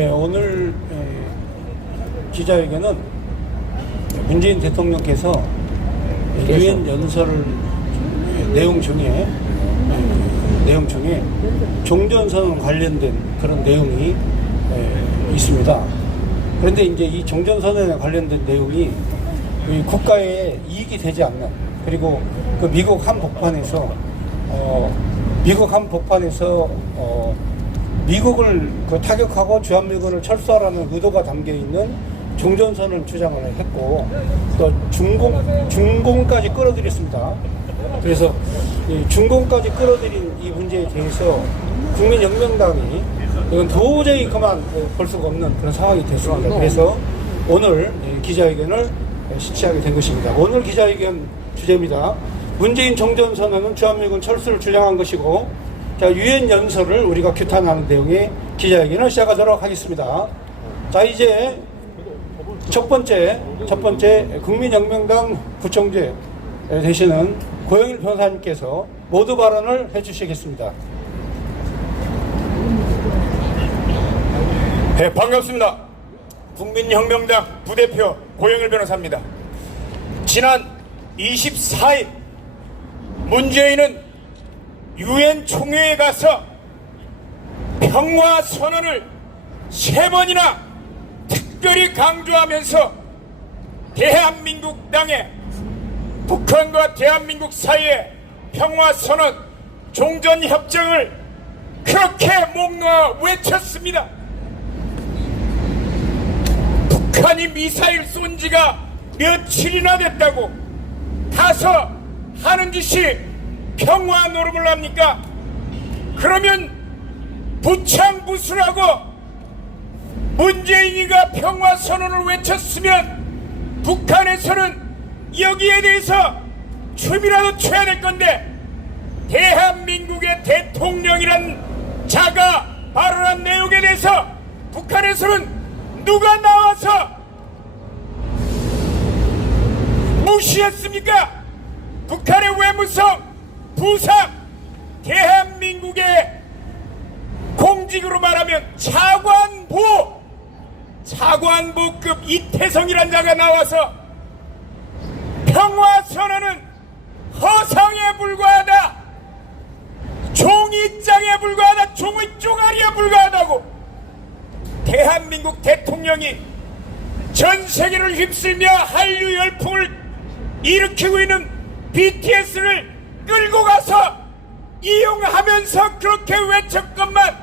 오늘 기자회견은 문재인 대통령께서 유엔 연설 내용 중에 종전선언 관련된 그런 내용이 있습니다. 그런데 이제 이 종전선언에 관련된 내용이 국가에 이익이 되지 않는, 그리고 그 미국 한복판에서 미국을 타격하고 주한미군을 철수하라는 의도가 담겨 있는 종전선언 주장을 했고, 또 중공까지 끌어들였습니다. 그래서 중공까지 끌어들인 이 문제에 대해서 국민혁명당이 이건 도저히 그만 볼 수가 없는 그런 상황이 됐습니다. 그래서 오늘 기자회견을 실시하게 된 것입니다. 오늘 기자회견 주제입니다. 문재인 종전선언은 주한미군 철수를 주장한 것이고, 자, 유엔 연설을 우리가 규탄하는 내용의 기자회견을 시작하도록 하겠습니다. 자, 이제 첫 번째 국민혁명당 부총재 되시는 고영일 변호사님께서 모두 발언을 해주시겠습니다. 네, 반갑습니다. 국민혁명당 부대표 고영일 변호사입니다. 지난 24일 문재인은 유엔 총회에 가서 평화선언을 3번이나 특별히 강조하면서 대한민국 땅에 북한과 대한민국 사이의 평화선언, 종전협정을 그렇게 목 놓아 외쳤습니다. 북한이 미사일 쏜 지가 며칠이나 됐다고 가서 하는 짓이 평화 노름을 합니까? 그러면 부창부수라고 문재인이가 평화선언을 외쳤으면 북한에서는 여기에 대해서 춤이라도 춰야 될 건데, 대한민국의 대통령이란 자가 발언한 내용에 대해서 북한에서는 누가 나와서 무시했습니까? 북한의 외무성 부상, 대한민국의 공직으로 말하면 차관보급 이태성이란 자가 나와서 평화선언은 허상에 불과하다, 종이장에 불과하다, 종이 쪼가리에 불과하다고 대한민국 대통령이 전 세계를 휩쓸며 한류 열풍을 일으키고 있는 BTS를 끌고 가서 이용하면서 그렇게 외쳤건만,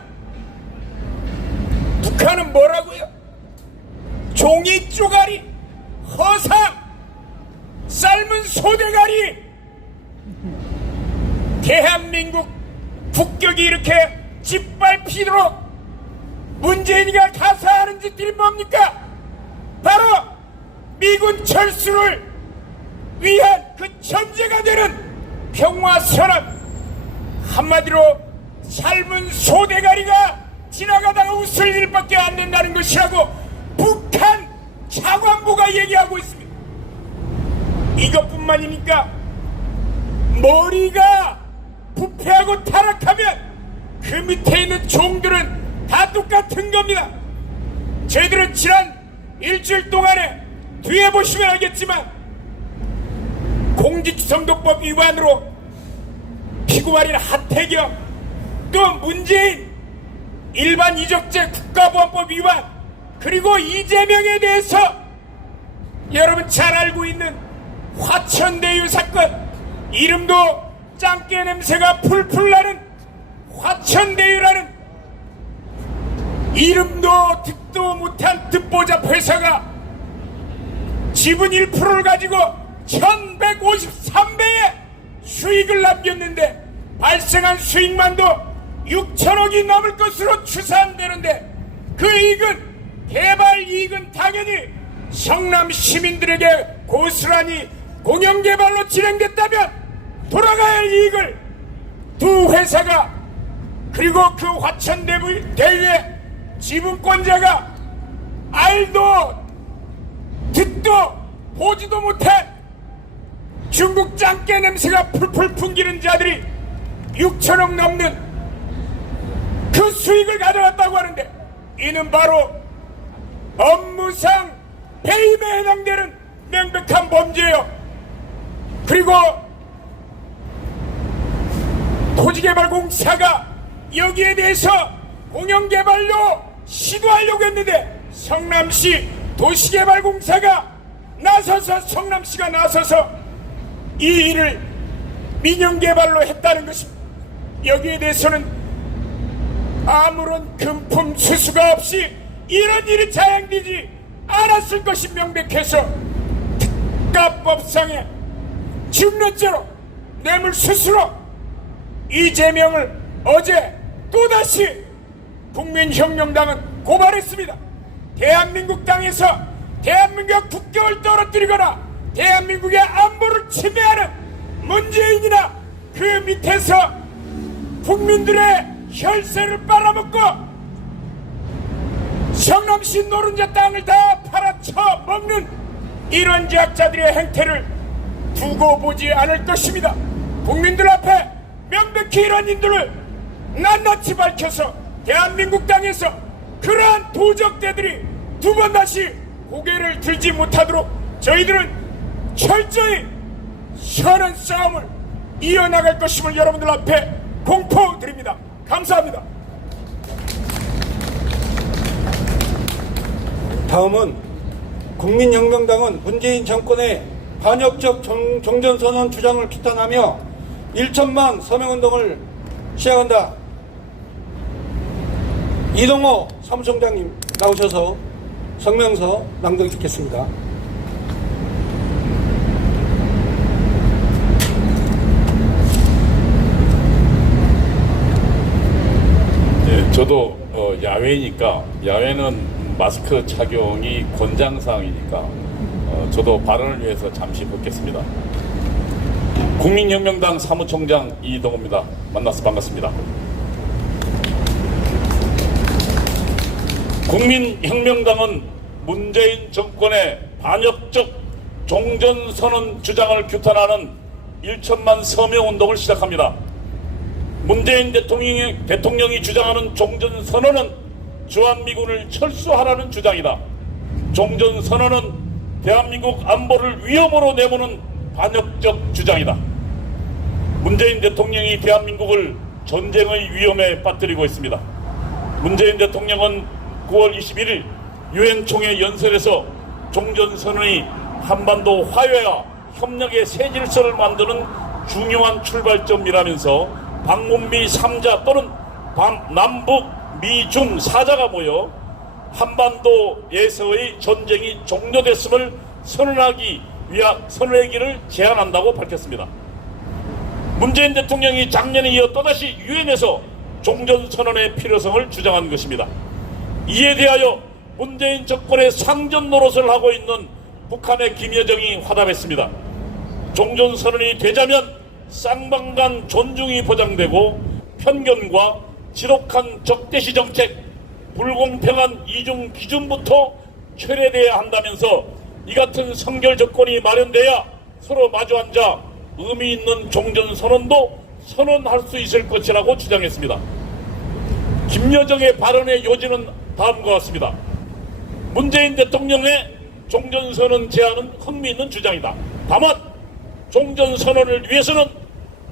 북한은 뭐라고요? 종이 쪼가리, 허상, 삶은 소대가리. 대한민국 국격이 이렇게 짓밟히도록 문재인이가 가서 하는 짓들이 뭡니까? 바로 미군 철수를 위한 그 전제가 되는 평화선언, 한마디로 삶은 소대가리가 지나가다가 웃을 일밖에 안 된다는 것이라고 북한 차관보가 얘기하고 있습니다. 이것뿐만입니까? 머리가 부패하고 타락하면 그 밑에 있는 종들은 다 똑같은 겁니다. 저희들은 지난 일주일 동안에 뒤에 보시면 알겠지만 공직선거법 위반으로 피고발인 하태경, 또 문재인 일반 이적죄 국가보안법 위반, 그리고 이재명에 대해서 여러분 잘 알고 있는 화천대유 사건, 이름도 짱깨 냄새가 풀풀 나는 화천대유라는 이름도 듣도 못한 듣보잡 회사가 지분 1%를 가지고 1153배의 수익을 남겼는데, 발생한 수익만도 6천억이 넘을 것으로 추산되는데, 그 이익은, 개발 이익은 당연히 성남 시민들에게 고스란히 공영개발로 진행됐다면 돌아가야 할 이익을 두 회사가, 그리고 그 화천대유의 지분권자가 알도 듣도 보지도 못한 중국 짱깨 냄새가 풀풀 풍기는 자들이 6천억 넘는 그 수익을 가져갔다고 하는데, 이는 바로 업무상 배임에 해당되는 명백한 범죄예요. 그리고 토지개발공사가 여기에 대해서 공영개발로 시도하려고 했는데 성남시 도시개발공사가 나서서 성남시가 나서서 이 일을 민영개발로 했다는 것입니다. 여기에 대해서는 아무런 금품 수수가 없이 이런 일이 자행되지 않았을 것이 명백해서 특가법상의 증거죄로 뇌물수수로 이재명을 어제 또다시 국민혁명당은 고발했습니다. 대한민국 땅에서 대한민국 국격을 떨어뜨리거나 대한민국의 안보를 침해하는 문재인이나 그 밑에서 국민들의 혈세를 빨아먹고 성남시 노른자 땅을 다 팔아쳐 먹는 이런 제약자들의 행태를 두고 보지 않을 것입니다. 국민들 앞에 명백히 이런 인들을 낱낱이 밝혀서 대한민국 땅에서 그러한 도적대들이 두 번 다시 고개를 들지 못하도록 저희들은 철저히 선한 싸움을 이어나갈 것임을 여러분들 앞에 공포드립니다. 감사합니다. 다음은 국민혁명당은 문재인 정권의 반역적 종전선언 주장을 규탄하며 1천만 서명운동을 시작한다. 이동호 사무총장님 나오셔서 성명서 낭독해 주겠습니다. 네, 저도 야외니까 야외는 마스크 착용이 권장사항이니까 저도 발언을 위해서 잠시 벗겠습니다. 국민혁명당 사무총장 이동호입니다. 만나서 반갑습니다. 국민혁명당은 문재인 정권의 반역적 종전선언 주장을 규탄하는 1천만 서명운동을 시작합니다. 문재인 대통령이 주장하는 종전선언은 주한미군을 철수하라는 주장이다. 종전선언은 대한민국 안보를 위험으로 내모는 반역적 주장이다. 문재인 대통령이 대한민국을 전쟁의 위험에 빠뜨리고 있습니다. 문재인 대통령은 9월 21일 유엔 총회 연설에서 종전선언이 한반도 화해와 협력의 새 질서를 만드는 중요한 출발점이라면서 방문미 3자 또는 남북 미중 4자가 모여 한반도에서의 전쟁이 종료됐음을 선언하기를 제안한다고 밝혔습니다. 문재인 대통령이 작년에 이어 또다시 유엔에서 종전선언의 필요성을 주장한 것입니다. 이에 대하여 문재인 정권의 상전 노릇을 하고 있는 북한의 김여정이 화답했습니다. 종전선언이 되자면 쌍방간 존중이 보장되고 편견과 지독한 적대시 정책, 불공평한 이중 기준부터 철회돼야 한다면서 이 같은 성결 조건이 마련돼야 서로 마주 앉아 의미 있는 종전선언도 선언할 수 있을 것이라고 주장했습니다. 김여정의 발언의 요지는 다음과 같습니다. 문재인 대통령의 종전선언 제안은 흥미있는 주장이다. 다만 종전선언을 위해서는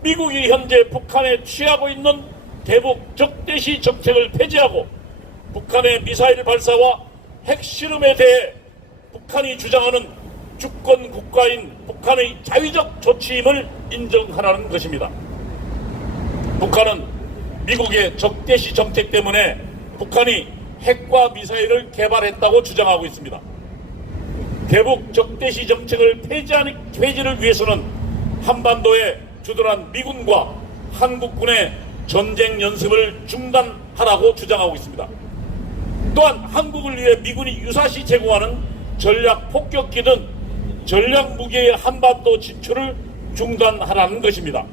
미국이 현재 북한에 취하고 있는 대북 적대시 정책을 폐지하고 북한의 미사일 발사와 핵실험에 대해 북한이 주장하는 주권 국가인 북한의 자위적 조치임을 인정하라는 것입니다. 북한은 미국의 적대시 정책 때문에 북한이 핵과 미사일을 개발했다고 주장하고 있습니다. 대북 적대시 정책을 폐지를 위해서는 한반도에 주둔한 미군과 한국군의 전쟁 연습을 중단하라고 주장하고 있습니다. 또한 한국을 위해 미군이 유사시 제공하는 전략 폭격기 등 전략 무기의 한반도 진출을 중단하라는 것입니다.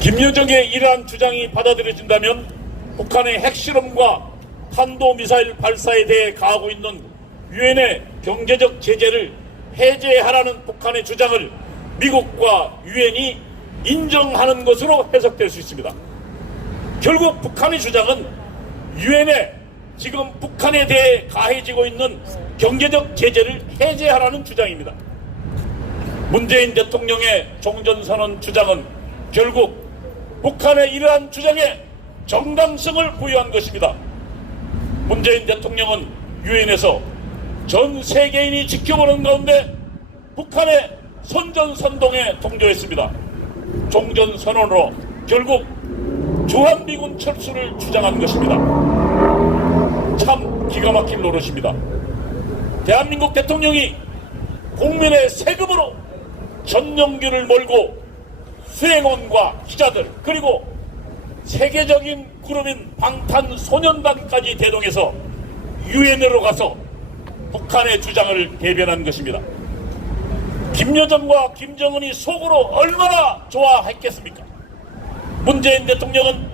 김여정의 이러한 주장이 받아들여진다면 북한의 핵실험과 탄도미사일 발사에 대해 가하고 있는 유엔의 경제적 제재를 해제하라는 북한의 주장을 미국과 유엔이 인정하는 것으로 해석될 수 있습니다. 결국 북한의 주장은 유엔에 지금 북한에 대해 가해지고 있는 경제적 제재를 해제하라는 주장입니다. 문재인 대통령의 종전선언 주장은 결국 북한의 이러한 주장에 정당성을 부여한 것입니다. 문재인 대통령은 유엔에서 전 세계인이 지켜보는 가운데 북한의 선전선동에 동조했습니다. 종전선언으로 결국 주한미군 철수를 주장한 것입니다. 참 기가 막힌 노릇입니다. 대한민국 대통령이 국민의 세금으로 전용기를 몰고 수행원과 기자들 그리고 세계적인 그룹인 방탄소년단까지 대동해서 유엔으로 가서 북한의 주장을 대변한 것입니다. 김여정과 김정은이 속으로 얼마나 좋아했겠습니까? 문재인 대통령은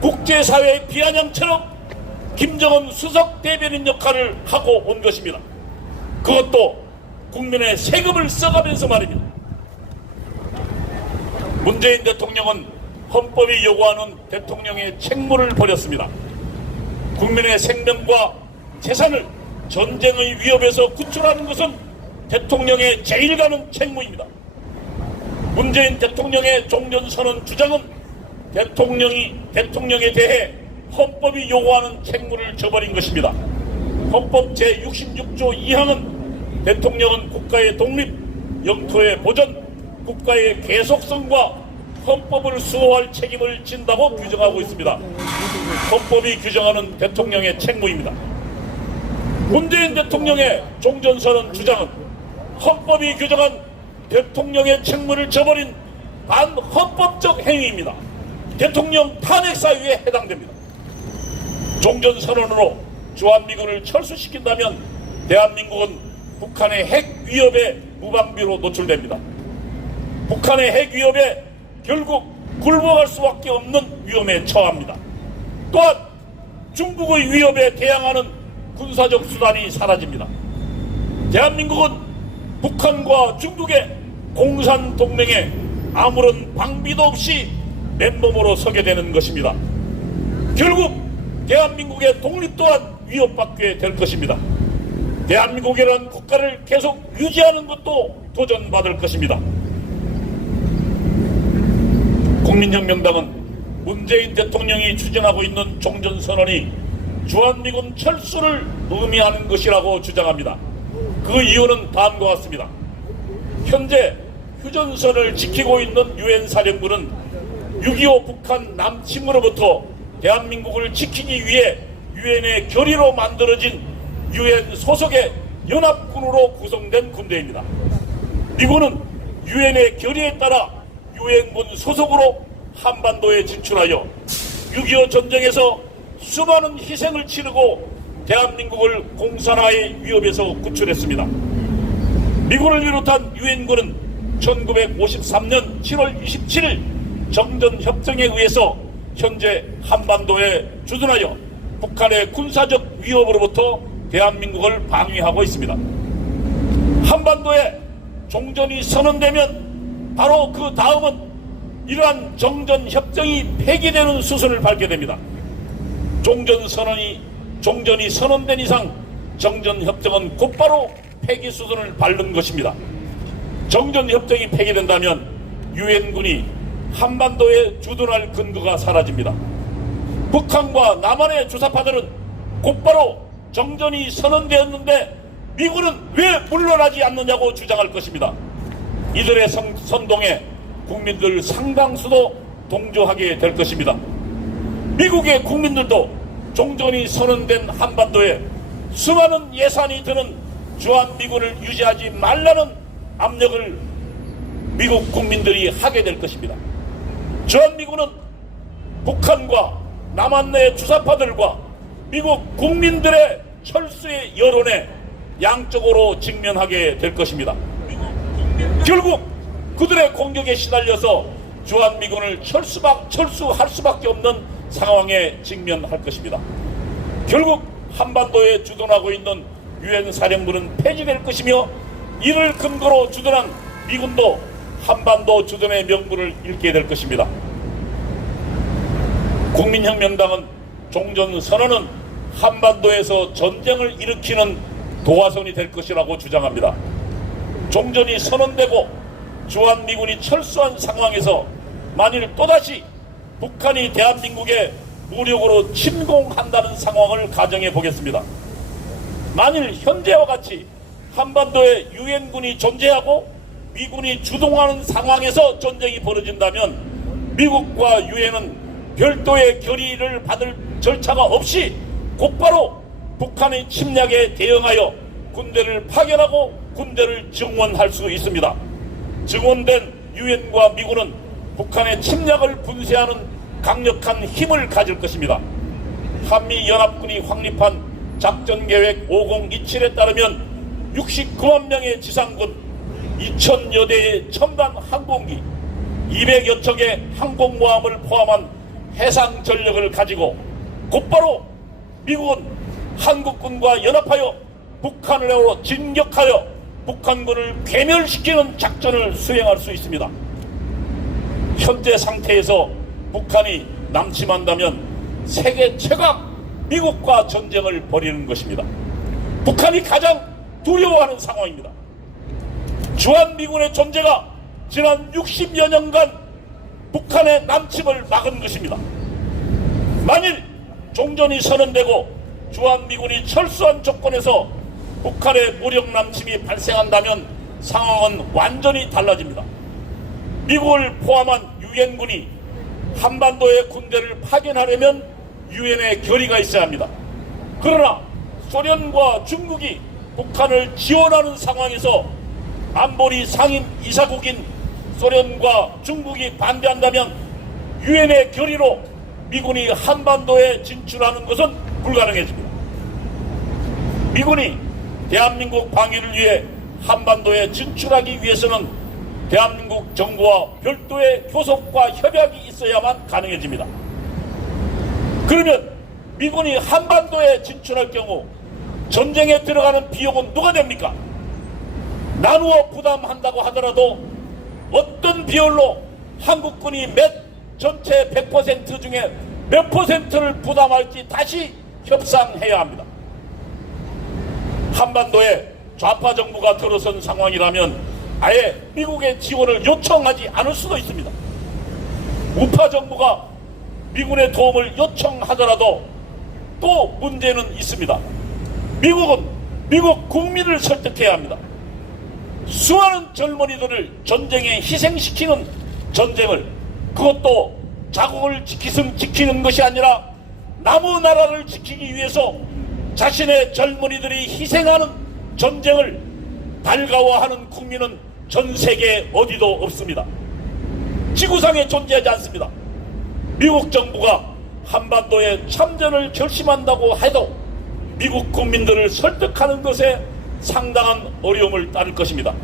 국제사회의 비아냥처럼 김정은 수석 대변인 역할을 하고 온 것입니다. 그것도 국민의 세금을 써가면서 말입니다. 문재인 대통령은 헌법이 요구하는 대통령의 책무를 버렸습니다. 국민의 생명과 재산을 전쟁의 위협에서 구출하는 것은 대통령의 제일 가는 책무입니다. 문재인 대통령의 종전선언 주장은 대통령에 대해 헌법이 요구하는 책무를 저버린 것입니다. 헌법 제66조 2항은 대통령은 국가의 독립, 영토의 보전, 국가의 계속성과 헌법을 수호할 책임을 진다고 규정하고 있습니다. 헌법이 규정하는 대통령의 책무입니다. 문재인 대통령의 종전선언 주장은 헌법이 규정한 대통령의 책무를 저버린 반헌법적 행위입니다. 대통령 탄핵 사유에 해당됩니다. 종전선언으로 주한미군을 철수시킨다면 대한민국은 북한의 핵 위협에 무방비로 노출됩니다. 북한의 핵 위협에 결국 굴복할 수밖에 없는 위험에 처합니다. 또한 중국의 위협에 대항하는 군사적 수단이 사라집니다. 대한민국은 북한과 중국의 공산동맹에 아무런 방비도 없이 맨몸으로 서게 되는 것입니다. 결국 대한민국의 독립 또한 위협받게 될 것입니다. 대한민국이라는 국가를 계속 유지하는 것도 도전받을 것입니다. 국민혁명당은 문재인 대통령이 추진하고 있는 종전선언이 주한미군 철수를 의미하는 것이라고 주장합니다. 그 이유는 다음과 같습니다. 현재 휴전선을 지키고 있는 유엔 사령부는 6.25 북한 남침으로부터 대한민국을 지키기 위해 유엔의 결의로 만들어진 유엔 소속의 연합군으로 구성된 군대입니다. 미군은 유엔의 결의에 따라 유엔군 소속으로 한반도에 진출하여 6.25 전쟁에서 수많은 희생을 치르고 대한민국을 공산화의 위협에서 구출했습니다. 미군을 비롯한 유엔군은 1953년 7월 27일 정전협정에 의해서 현재 한반도에 주둔하여 북한의 군사적 위협으로부터 대한민국을 방위하고 있습니다. 한반도에 종전이 선언되면 바로 그 다음은 이러한 정전협정이 폐기되는 수순을 밟게 됩니다. 종전이 선언된 이상 정전협정은 곧바로 폐기 수순을 밟는 것입니다. 정전협정이 폐기된다면 유엔군이 한반도에 주둔할 근거가 사라집니다. 북한과 남한의 주사파들은 곧바로 정전이 선언되었는데 미군은 왜 물러나지 않느냐고 주장할 것입니다. 이들의 선동에 국민들 상당수도 동조하게 될 것입니다. 미국의 국민들도 종전이 선언된 한반도에 수많은 예산이 드는 주한미군을 유지하지 말라는 압력을 미국 국민들이 하게 될 것입니다. 주한미군은 북한과 남한 내 주사파들과 미국 국민들의 철수의 여론에 양쪽으로 직면하게 될 것입니다. 결국 그들의 공격에 시달려서 주한미군을 철수할 수밖에 없는 상황에 직면할 것입니다. 결국 한반도에 주둔하고 있는 유엔 사령부는 폐지될 것이며 이를 근거로 주둔한 미군도 한반도 주둔의 명분을 잃게 될 것입니다. 국민혁명당은 종전선언은 한반도에서 전쟁을 일으키는 도화선이 될 것이라고 주장합니다. 종전이 선언되고 주한미군이 철수한 상황에서 만일 또다시 북한이 대한민국에 무력으로 침공한다는 상황을 가정해 보겠습니다. 만일 현재와 같이 한반도에 유엔군이 존재하고 미군이 주동하는 상황에서 전쟁이 벌어진다면 미국과 유엔은 별도의 결의를 받을 절차가 없이 곧바로 북한의 침략에 대응하여 군대를 파견하고 군대를 증원할 수 있습니다. 증원된 유엔과 미군은 북한의 침략을 분쇄하는 강력한 힘을 가질 것입니다. 한미연합군이 확립한 작전계획 5027에 따르면 69만 명의 지상군, 2000여 대의 첨단 항공기, 200여 척의 항공모함을 포함한 해상 전력을 가지고 곧바로 미국은 한국군과 연합하여 북한으로 진격하여 북한군을 괴멸시키는 작전을 수행할 수 있습니다. 현재 상태에서 북한이 남침한다면 세계 최강 미국과 전쟁을 벌이는 것입니다. 북한이 가장 두려워하는 상황입니다. 주한미군의 존재가 지난 60여 년간 북한의 남침을 막은 것입니다. 만일 종전이 선언되고 주한미군이 철수한 조건에서 북한의 무력 남침이 발생한다면 상황은 완전히 달라집니다. 미국을 포함한 유엔군이 한반도에 군대를 파견하려면 유엔의 결의가 있어야 합니다. 그러나 소련과 중국이 북한을 지원하는 상황에서 안보리 상임 이사국인 소련과 중국이 반대한다면 유엔의 결의로 미군이 한반도에 진출하는 것은 불가능해집니다. 미군이 대한민국 방위를 위해 한반도에 진출하기 위해서는 대한민국 정부와 별도의 교섭과 협약이 있어야만 가능해집니다. 그러면 미군이 한반도에 진출할 경우 전쟁에 들어가는 비용은 누가 됩니까? 나누어 부담한다고 하더라도 어떤 비율로 한국군이 전체 100% 중에 몇 %를 부담할지 다시 협상해야 합니다. 한반도에 좌파 정부가 들어선 상황이라면 아예 미국의 지원을 요청하지 않을 수도 있습니다. 우파 정부가 미군의 도움을 요청하더라도 또 문제는 있습니다. 미국은 미국 국민을 설득해야 합니다. 수많은 젊은이들을 전쟁에 희생시키는 전쟁을, 그것도 자국을 지키는 것이 아니라 남의 나라를 지키기 위해서 자신의 젊은이들이 희생하는 전쟁을 달가워하는 국민은 전 세계 어디도 없습니다. 지구상에 존재하지 않습니다. 미국 정부가 한반도에 참전을 결심한다고 해도 미국 국민들을 설득하는 것에 상당한 어려움을 따를 것입니다.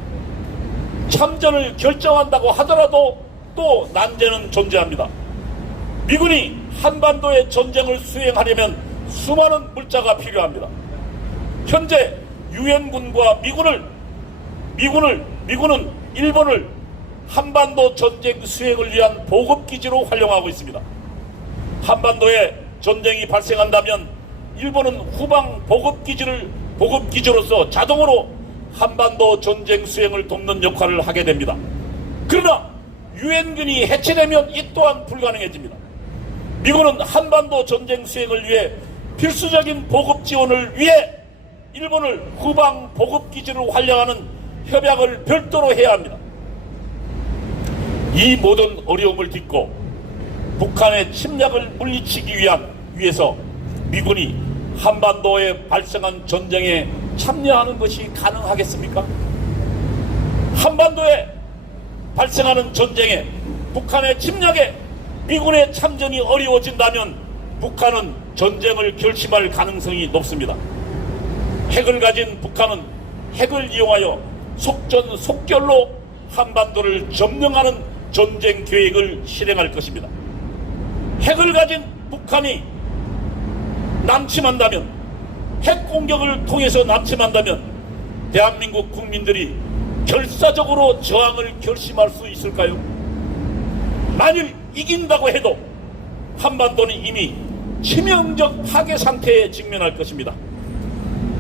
참전을 결정한다고 하더라도 또 난제는 존재합니다. 미군이 한반도의 전쟁을 수행하려면 수많은 물자가 필요합니다. 현재 유엔군과 미군은 일본을 한반도 전쟁 수행을 위한 보급기지로 활용하고 있습니다. 한반도에 전쟁이 발생한다면 일본은 후방 보급기지로서 자동으로 한반도 전쟁 수행을 돕는 역할을 하게 됩니다. 그러나 유엔군이 해체되면 이 또한 불가능해집니다. 미군은 한반도 전쟁 수행을 위해 필수적인 보급 지원을 위해 일본을 후방 보급기지로 활용하는 협약을 별도로 해야 합니다. 이 모든 어려움을 딛고 북한의 침략을 물리치기 위해서 미군이 한반도에 발생한 전쟁에 참여하는 것이 가능하겠습니까? 한반도에 발생하는 전쟁에, 북한의 침략에 미군의 참전이 어려워진다면 북한은 전쟁을 결심할 가능성이 높습니다. 핵을 가진 북한은 핵을 이용하여 속전속결로 한반도를 점령하는 전쟁 계획을 실행할 것입니다. 핵을 가진 북한이 남침한다면, 핵 공격을 통해서 남침한다면 대한민국 국민들이 결사적으로 저항을 결심할 수 있을까요? 만일 이긴다고 해도 한반도는 이미 치명적 파괴 상태에 직면할 것입니다.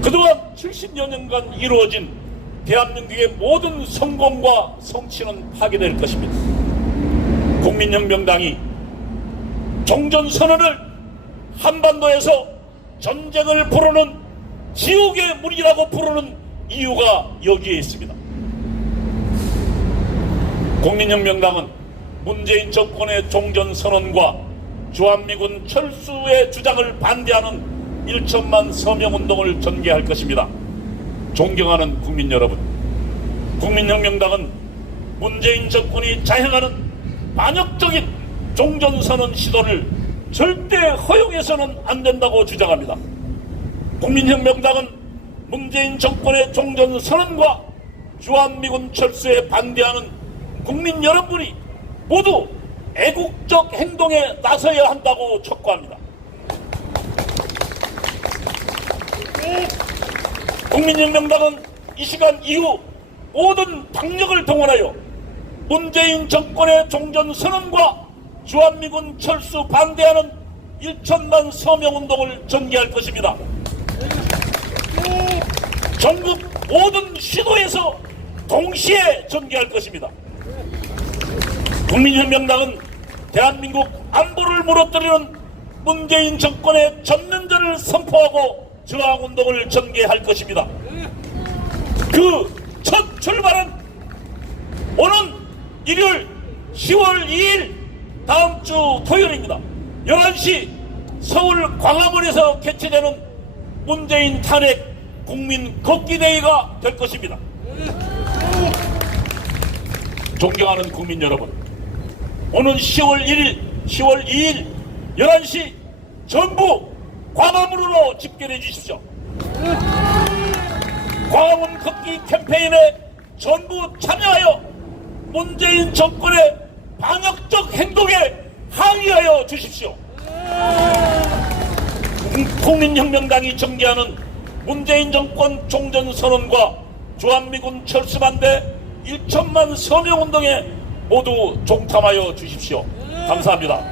그동안 70여 년간 이루어진 대한민국의 모든 성공과 성취는 파괴될 것입니다. 국민혁명당이 종전선언을 한반도에서 전쟁을 부르는 지옥의 문이라고 부르는 이유가 여기에 있습니다. 국민혁명당은 문재인 정권의 종전선언과 주한미군 철수의 주장을 반대하는 1천만 서명운동을 전개할 것입니다. 존경하는 국민 여러분, 국민혁명당은 문재인 정권이 자행하는 반역적인 종전선언 시도를 절대 허용해서는 안 된다고 주장합니다. 국민혁명당은 문재인 정권의 종전선언과 주한미군 철수에 반대하는 국민 여러분이 모두 애국적 행동에 나서야 한다고 촉구합니다. 국민혁명당은 이 시간 이후 모든 당력을 동원하여 문재인 정권의 종전선언과 주한미군 철수 반대하는 1천만 서명운동을 전개할 것입니다. 전국 모든 시도에서 동시에 전개할 것입니다. 국민혁명당은 대한민국 안보를 무너뜨리는 문재인 정권의 전면전을 선포하고 저항운동을 전개할 것입니다. 그 첫 출발은 오는 일요일 10월 2일 다음 주 토요일입니다. 11시 서울 광화문에서 개최되는 문재인 탄핵 국민 걷기대회가 될 것입니다. 존경하는 국민 여러분, 오는 10월 1일, 10월 2일 11시 전부 광화문으로 집결해 주십시오. 광화문 걷기 캠페인에 전부 참여하여 문재인 정권의 반역적 행동에 항의하여 주십시오. 국민혁명당이 전개하는 문재인 정권 종전선언과 주한미군 철수 반대 1천만 서명운동에 모두 종참하여 주십시오. 감사합니다.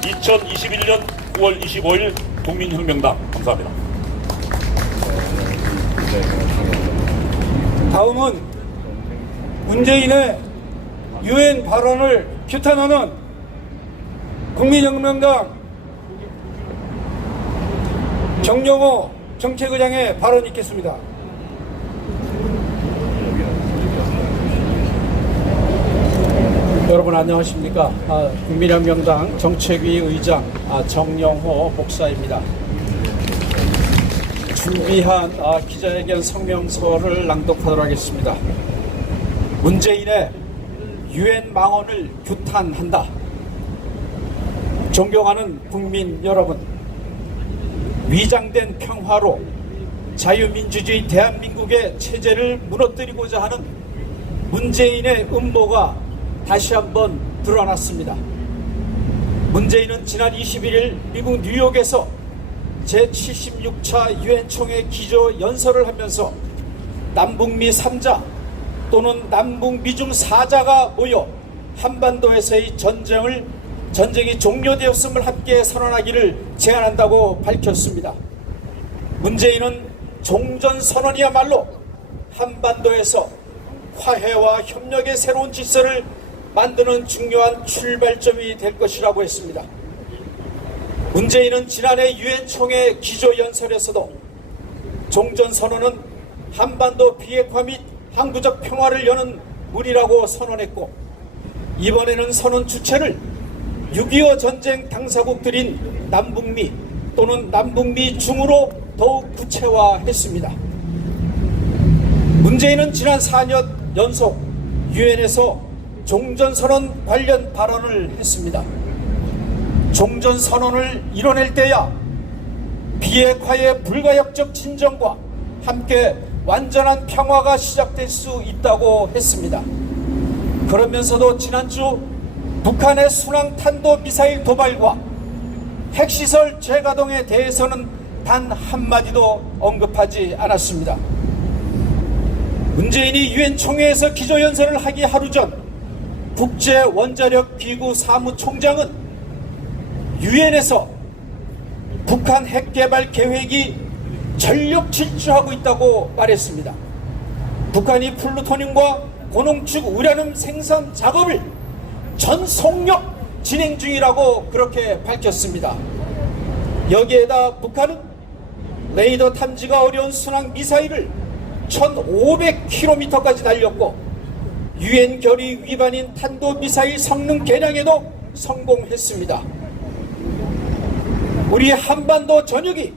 2021년 9월 25일 국민혁명당 감사합니다. 다음은 문재인의 유엔 발언을 규탄하는 국민혁명당 정영호 정책의장의 발언이 있겠습니다. 여러분 안녕하십니까. 국민혁명당 정책위 의장 정영호 목사입니다. 준비한 기자회견 성명서를 낭독하도록 하겠습니다. 문재인의 유엔 망언을 규탄한다. 존경하는 국민 여러분, 위장된 평화로 자유민주주의 대한민국의 체제를 무너뜨리고자 하는 문재인의 음모가 다시 한번 드러났습니다. 문재인은 지난 21일 미국 뉴욕에서 제76차 유엔총회 기조연설을 하면서 남북미 3자 또는 남북미중 4자가 모여 한반도에서의 전쟁이 종료되었음을 함께 선언하기를 제안한다고 밝혔습니다. 문재인은 종전선언이야말로 한반도에서 화해와 협력의 새로운 질서를 만드는 중요한 출발점이 될 것이라고 했습니다. 문재인은 지난해 유엔총회 기조연설에서도 종전선언은 한반도 비핵화 및 항구적 평화를 여는 문이라고 선언했고, 이번에는 선언 주체를 6.25 전쟁 당사국들인 남북미 또는 남북미 중으로 더욱 구체화했습니다. 문재인은 지난 4년 연속 유엔에서 종전선언 관련 발언을 했습니다. 종전선언을 이뤄낼 때야 비핵화의 불가역적 진정과 함께 완전한 평화가 시작될 수 있다고 했습니다. 그러면서도 지난주 북한의 순항탄도 미사일 도발과 핵시설 재가동에 대해서는 단 한마디도 언급하지 않았습니다. 문재인이 유엔 총회에서 기조연설을 하기 하루 전 국제원자력기구 사무총장은 유엔에서 북한 핵개발 계획이 전력 질주하고 있다고 말했습니다. 북한이 플루토늄과 고농축 우라늄 생산 작업을 전 속력 진행 중이라고 그렇게 밝혔습니다. 여기에다 북한은 레이더 탐지가 어려운 순항 미사일을 1500km까지 날렸고 유엔 결의 위반인 탄도미사일 성능 개량에도 성공했습니다. 우리 한반도 전역이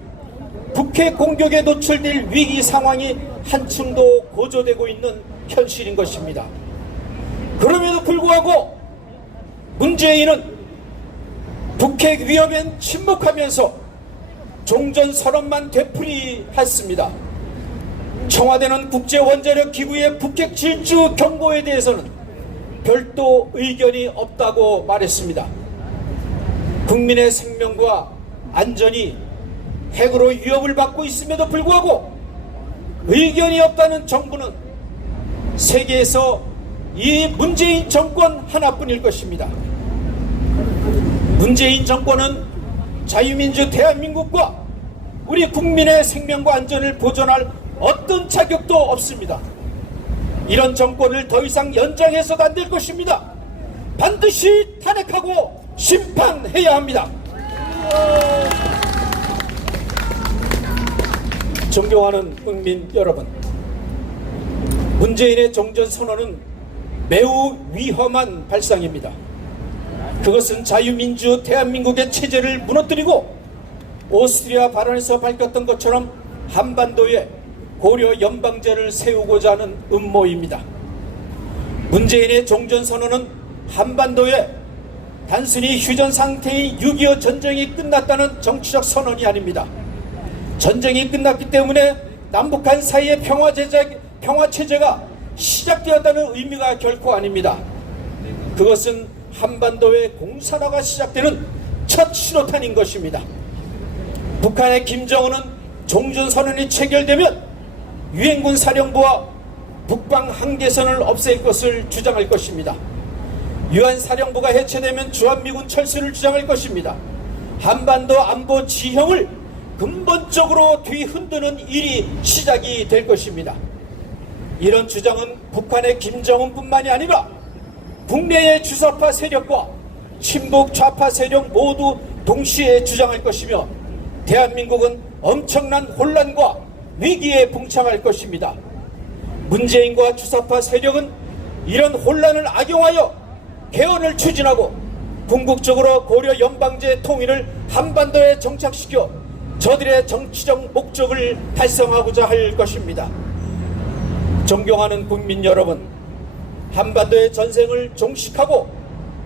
북핵 공격에 노출될 위기 상황이 한층 더 고조되고 있는 현실인 것입니다. 그럼에도 불구하고 문재인은 북핵 위협엔 침묵하면서 종전선언만 되풀이했습니다. 청와대는 국제원자력 기구의 북핵 질주 경보에 대해서는 별도 의견이 없다고 말했습니다. 국민의 생명과 안전이 핵으로 위협을 받고 있음에도 불구하고 의견이 없다는 정부는 세계에서 이 문재인 정권 하나뿐일 것입니다. 문재인 정권은 자유민주 대한민국과 우리 국민의 생명과 안전을 보존할 어떤 자격도 없습니다. 이런 정권을 더 이상 연장해서도 안 될 것입니다. 반드시 탄핵하고 심판해야 합니다. 존경하는 국민 여러분, 문재인의 종전선언은 매우 위험한 발상입니다. 그것은 자유민주 대한민국의 체제를 무너뜨리고 오스트리아 발언에서 밝혔던 것처럼 한반도에 고려 연방제를 세우고자 하는 음모입니다. 문재인의 종전선언은 한반도에 단순히 휴전 상태의 6.25 전쟁이 끝났다는 정치적 선언이 아닙니다. 전쟁이 끝났기 때문에 남북한 사이의 평화체제가 시작되었다는 의미가 결코 아닙니다. 그것은 한반도의 공산화가 시작되는 첫 신호탄인 것입니다. 북한의 김정은은 종전선언이 체결되면 유엔군 사령부와 북방 한계선을 없앨 것을 주장할 것입니다. 유엔 사령부가 해체되면 주한미군 철수를 주장할 것입니다. 한반도 안보 지형을 근본적으로 뒤흔드는 일이 시작이 될 것입니다. 이런 주장은 북한의 김정은뿐만이 아니라 국내의 주사파 세력과 친북 좌파 세력 모두 동시에 주장할 것이며 대한민국은 엄청난 혼란과 위기에 봉착할 것입니다. 문재인과 주사파 세력은 이런 혼란을 악용하여 개헌을 추진하고 궁극적으로 고려 연방제 통일을 한반도에 정착시켜 저들의 정치적 목적을 달성하고자 할 것입니다. 존경하는 국민 여러분, 한반도의 전쟁을 종식하고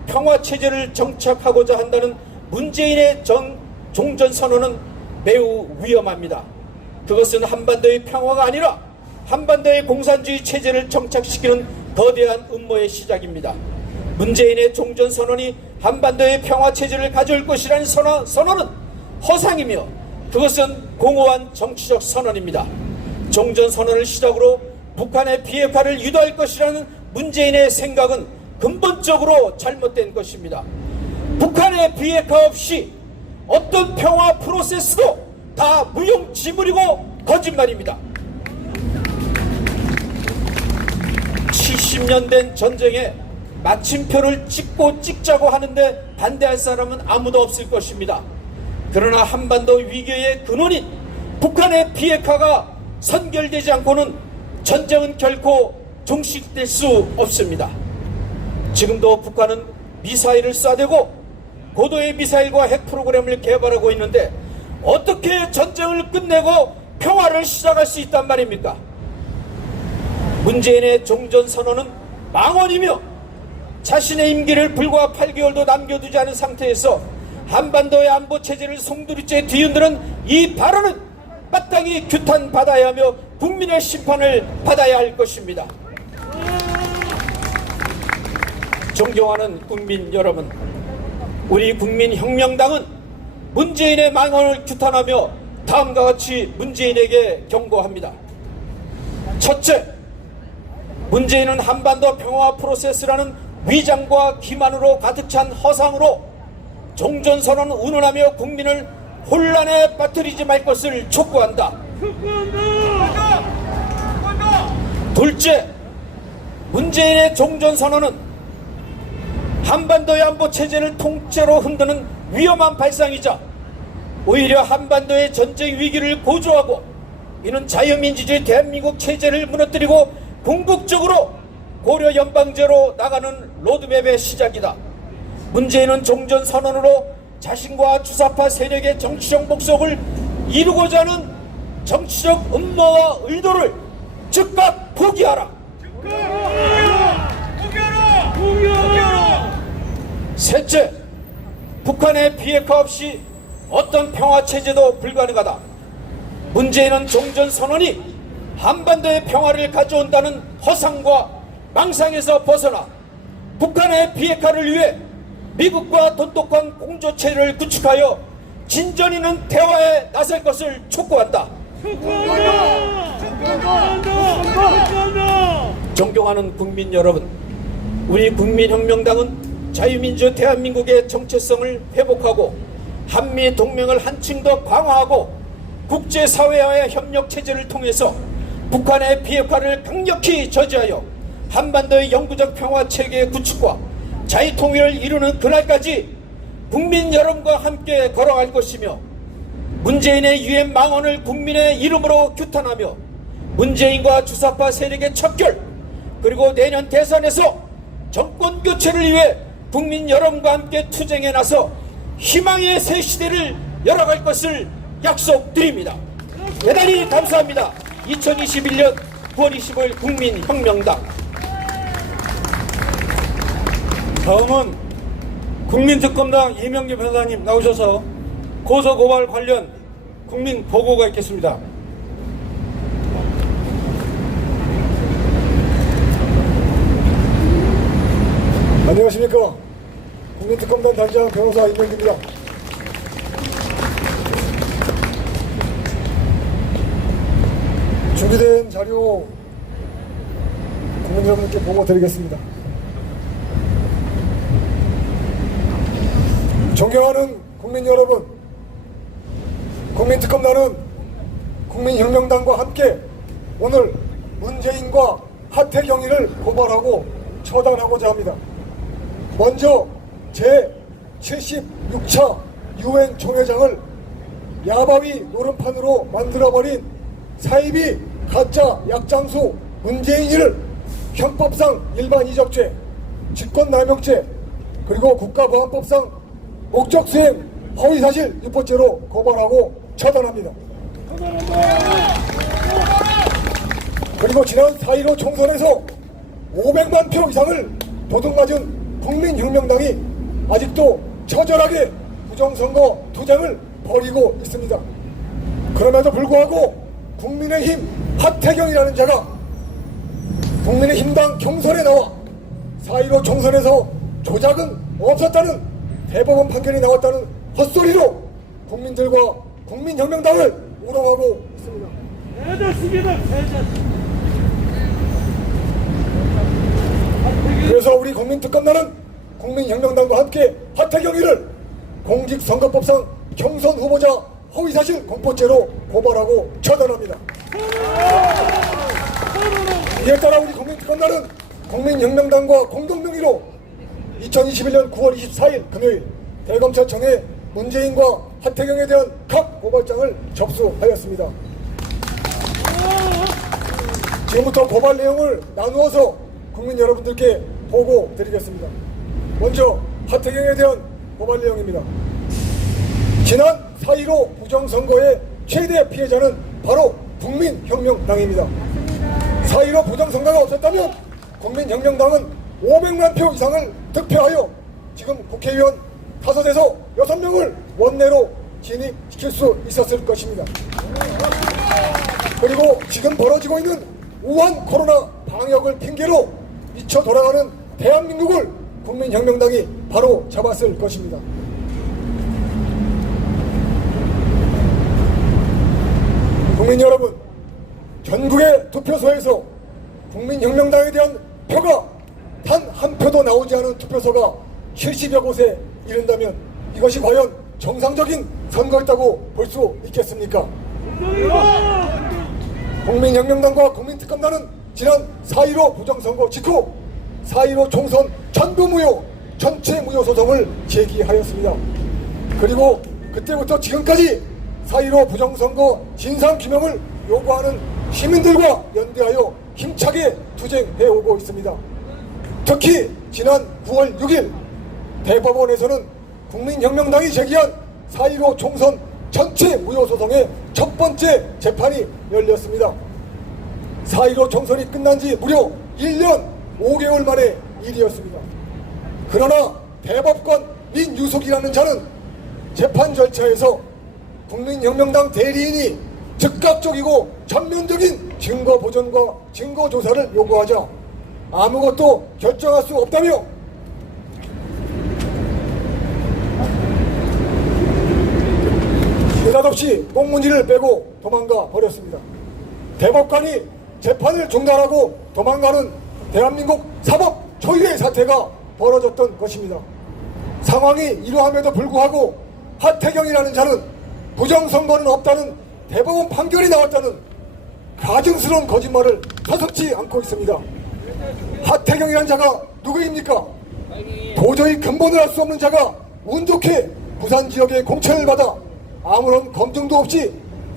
평화체제를 정착하고자 한다는 문재인의 종전선언은 매우 위험합니다. 그것은 한반도의 평화가 아니라 한반도의 공산주의 체제를 정착시키는 거대한 음모의 시작입니다. 문재인의 종전선언이 한반도의 평화체제를 가져올 것이라는 선언은 허상이며 그것은 공허한 정치적 선언입니다. 종전선언을 시작으로 북한의 비핵화를 유도할 것이라는 문재인의 생각은 근본적으로 잘못된 것입니다. 북한의 비핵화 없이 어떤 평화 프로세스도 다 무용지물이고 거짓말입니다. 70년 된 전쟁에 마침표를 찍자고 하는데 반대할 사람은 아무도 없을 것입니다. 그러나 한반도 위기의 근원인 북한의 비핵화가 선결되지 않고는 전쟁은 결코 종식될 수 없습니다. 지금도 북한은 미사일을 쏴대고 고도의 미사일과 핵 프로그램을 개발하고 있는데 어떻게 전쟁을 끝내고 평화를 시작할 수 있단 말입니까? 문재인의 종전선언은 망언이며 자신의 임기를 불과 8개월도 남겨두지 않은 상태에서 한반도의 안보체제를 송두리째 뒤흔드는 이 발언은 마땅히 규탄받아야 하며 국민의 심판을 받아야 할 것입니다. 존경하는 국민 여러분, 우리 국민혁명당은 문재인의 망언을 규탄하며 다음과 같이 문재인에게 경고합니다. 첫째, 문재인은 한반도 평화 프로세스라는 위장과 기만으로 가득 찬 허상으로 종전선언을 운운하며 국민을 혼란에 빠뜨리지 말 것을 촉구한다. 둘째, 문재인의 종전선언은 한반도의 안보 체제를 통째로 흔드는 위험한 발상이자 오히려 한반도의 전쟁 위기를 고조하고 이는 자유민주주의 대한민국 체제를 무너뜨리고 궁극적으로 고려 연방제로 나가는 로드맵의 시작이다. 문재인은 종전선언으로 자신과 주사파 세력의 정치적 목적을 이루고자 하는 정치적 음모와 의도를 즉각 포기하라. 셋째, 북한의 비핵화 없이 어떤 평화체제도 불가능하다. 문재인은 종전선언이 한반도의 평화를 가져온다는 허상과 망상에서 벗어나 북한의 비핵화를 위해 미국과 돈독한 공조체를 구축하여 진전 있는 대화에 나설 것을 촉구한다. 존경하는 국민 여러분, 우리 국민혁명당은 자유민주 대한민국의 정체성을 회복하고 한미동맹을 한층 더 강화하고 국제사회와의 협력체제를 통해서 북한의 비핵화를 강력히 저지하여 한반도의 영구적 평화체계의 구축과 자유통일을 이루는 그날까지 국민 여러분과 함께 걸어갈 것이며 문재인의 유엔 망언을 국민의 이름으로 규탄하며 문재인과 주사파 세력의 척결 그리고 내년 대선에서 정권 교체를 위해 국민 여러분과 함께 투쟁에 나서 희망의 새 시대를 열어갈 것을 약속드립니다. 대단히 감사합니다. 2021년 9월 25일 국민혁명당. 다음은 국민특검당 이명재 변호사님 나오셔서 고소고발 관련 국민 보고가 있겠습니다. 안녕하십니까. 국민특검단 단장 변호사 이명재입니다. 준비된 자료 국민 여러분께 보고 드리겠습니다. 존경하는 국민 여러분, 국민특검단은 국민혁명당과 함께 오늘 문재인과 하태경이를 고발하고 처단하고자 합니다. 먼저 제76차 유엔 총회장을 야바위 노름판으로 만들어버린 사이비 가짜 약장수 문재인이를 형법상 일반 이적죄, 직권남용죄, 그리고 국가보안법상 목적수행 허위사실 유포죄로 고발하고 처단합니다. 그리고 지난 4.15 총선에서 500만 표 이상을 도둑맞은 국민혁명당이 아직도 처절하게 부정선거 투쟁을 벌이고 있습니다. 그럼에도 불구하고 국민의힘 하태경이라는 자가 국민의힘당 경선에 나와 4.15 총선에서 조작은 없었다는 대법원 판결이 나왔다는 헛소리로 국민들과 국민혁명당을 우롱하고 있습니다. 그래서 우리 국민특검단은 국민혁명당과 함께 하태경이를 공직선거법상 경선 후보자 허위사실 공포죄로 고발하고 처단합니다. 이에 따라 우리 국민특검단은 국민혁명당과 공동명의로 2021년 9월 24일 금요일 대검찰청에 문재인과 하태경에 대한 각 고발장을 접수하였습니다. 지금부터 고발 내용을 나누어서 국민 여러분들께 보고 드리겠습니다. 먼저 하태경에 대한 고발 내용입니다. 지난 4.15 부정선거의 최대 피해자는 바로 국민혁명당입니다. 4.15 부정선거가 없었다면 국민혁명당은 500만 표 이상을 득표하여 지금 국회의원 5에서 6명을 원내로 진입시킬 수 있었을 것입니다. 그리고 지금 벌어지고 있는 우한 코로나 방역을 핑계로 미쳐 돌아가는 대한민국을 국민혁명당이 바로 잡았을 것입니다. 국민 여러분, 전국의 투표소에서 국민혁명당에 대한 표가 단 한 표도 나오지 않은 투표소가 70여 곳에 이른다면 이것이 과연 정상적인 선거였다고 볼 수 있겠습니까? 국민혁명당과 국민특검단은 지난 4.15 부정선거 직후 4.15 총선 전부 무효, 전체 무효 소송을 제기하였습니다. 그리고 그때부터 지금까지 4.15 부정선거 진상규명을 요구하는 시민들과 연대하여 힘차게 투쟁해오고 있습니다. 특히 지난 9월 6일 대법원에서는 국민혁명당이 제기한 4.15 총선 전체 무효 소송의 첫 번째 재판이 열렸습니다. 4.15 총선이 끝난 지 무려 1년 5개월 만의 일이었습니다. 그러나 대법관 민유숙이라는 자는 재판 절차에서 국민혁명당 대리인이 즉각적이고 전면적인 증거 보존과 증거 조사를 요구하자 아무것도 결정할 수 없다며 느닷없이 꽁무니를 빼고 도망가 버렸습니다. 대법관이 재판을 중단하고 도망가는 대한민국 사법 초유의 사태가 벌어졌던 것입니다. 상황이 이러함에도 불구하고 하태경이라는 자는 부정선거는 없다는 대법원 판결이 나왔다는 가증스러운 거짓말을 서슴지 않고 있습니다. 하태경이라는 자가 누구입니까? 도저히 근본을 알 수 없는 자가 운 좋게 부산 지역의 공천을 받아 아무런 검증도 없이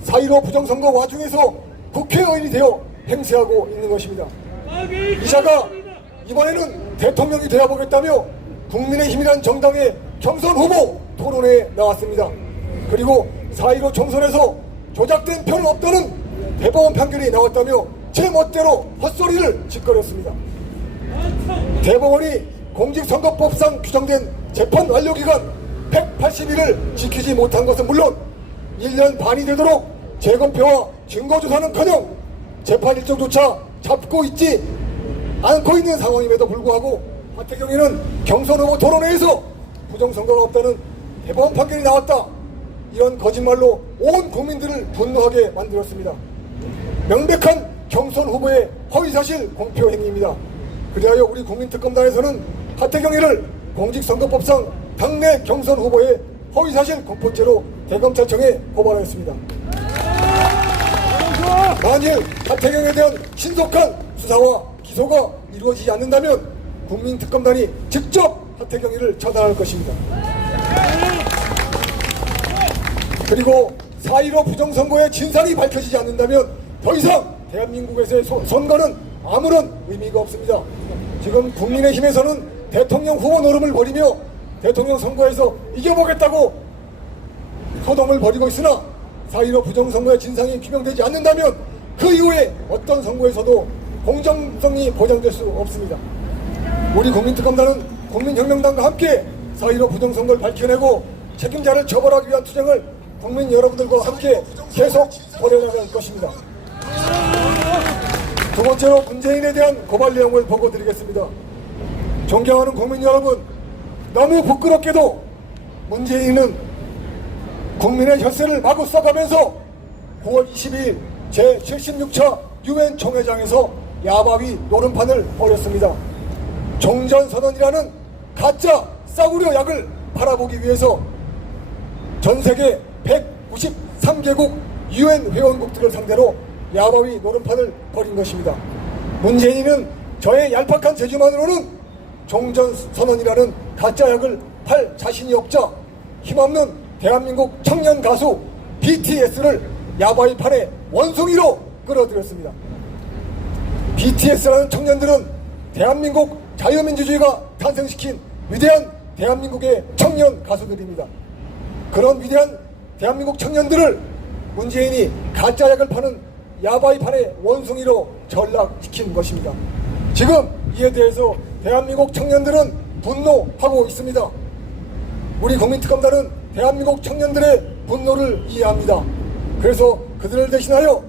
4.15 부정선거 와중에서 국회의원이 되어 행세하고 있는 것입니다. 이 자가 이번에는 대통령이 되어보겠다며 국민의힘이란 정당의 경선 후보 토론회에 나왔습니다. 그리고 4.15 총선에서 조작된 표는 없다는 대법원 판결이 나왔다며 제 멋대로 헛소리를 짓거렸습니다. 대법원이 공직선거법상 규정된 재판 완료기간 180일을 지키지 못한 것은 물론 1년 반이 되도록 재검표와 증거조사는커녕 재판 일정조차 잡고 있지 않고 있는 상황임에도 불구하고 하태경이는 경선후보 토론회에서 부정선거가 없다는 대법원 판결이 나왔다, 이런 거짓말로 온 국민들을 분노하게 만들었습니다. 명백한 경선 후보의 허위사실 공표 행위입니다. 그리하여 우리 국민특검단에서는 하태경이를 공직선거법상 당내 경선 후보의 허위사실 공표죄로 대검찰청에 고발하였습니다. 만일 하태경에 대한 신속한 수사와 기소가 이루어지지 않는다면 국민특검단이 직접 하태경이를 처단할 것입니다. 그리고 4.15 부정선거의 진상이 밝혀지지 않는다면 더 이상 대한민국에서의 선거는 아무런 의미가 없습니다. 지금 국민의힘에서는 대통령 후보 노름을 벌이며 대통령 선거에서 이겨보겠다고 소동을 벌이고 있으나 4.15 부정선거의 진상이 규명되지 않는다면 그 이후에 어떤 선거에서도 공정성이 보장될 수 없습니다. 우리 국민특검단은 국민혁명당과 함께 4.15 부정선거를 밝혀내고 책임자를 처벌하기 위한 투쟁을 국민 여러분들과 함께 계속 벌여나갈 것입니다. 두 번째로 문재인에 대한 고발 내용을 보고드리겠습니다. 존경하는 국민 여러분, 너무 부끄럽게도 문재인은 국민의 혈세를 마구 써가면서 9월 22일 제76차 유엔 총회장에서 야바위 노름판을 벌였습니다. 종전선언이라는 가짜 싸구려 약을 팔아보기 위해서 전세계 193개국 유엔 회원국들을 상대로 야바위 노름판을 벌인 것입니다. 문재인은 저의 얄팍한 재주만으로는 종전선언이라는 가짜 약을 팔 자신이 없자 힘없는 대한민국 청년 가수 BTS를 야바위판의 원숭이로 끌어들였습니다. BTS라는 청년들은 대한민국 자유민주주의가 탄생시킨 위대한 대한민국의 청년 가수들입니다. 그런 위대한 대한민국 청년들을 문재인이 가짜 약을 파는 야바위판의 원숭이로 전락시킨 것입니다. 지금 이에 대해서 대한민국 청년들은 분노하고 있습니다. 우리 국민특검단은 대한민국 청년들의 분노를 이해합니다. 그래서 그들을 대신하여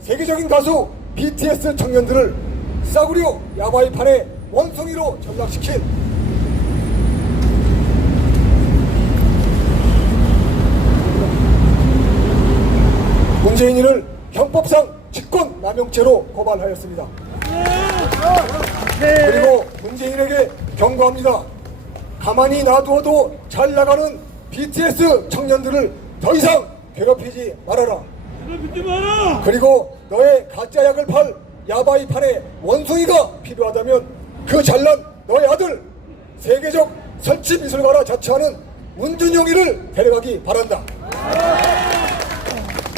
세계적인 가수 BTS 청년들을 싸구려 야바위판의 원숭이로 전락시킨 문재인이를 형법상 직권남용죄로 고발하였습니다. 그리고 문재인에게 경고합니다. 가만히 놔두어도 잘 나가는 BTS 청년들을 더 이상 괴롭히지 말아라. 그리고 너의 가짜 약을 팔 야바이판의 원숭이가 필요하다면 그 잘난 너의 아들 세계적 설치미술가라 자처하는 문준영이를 데려가기 바란다.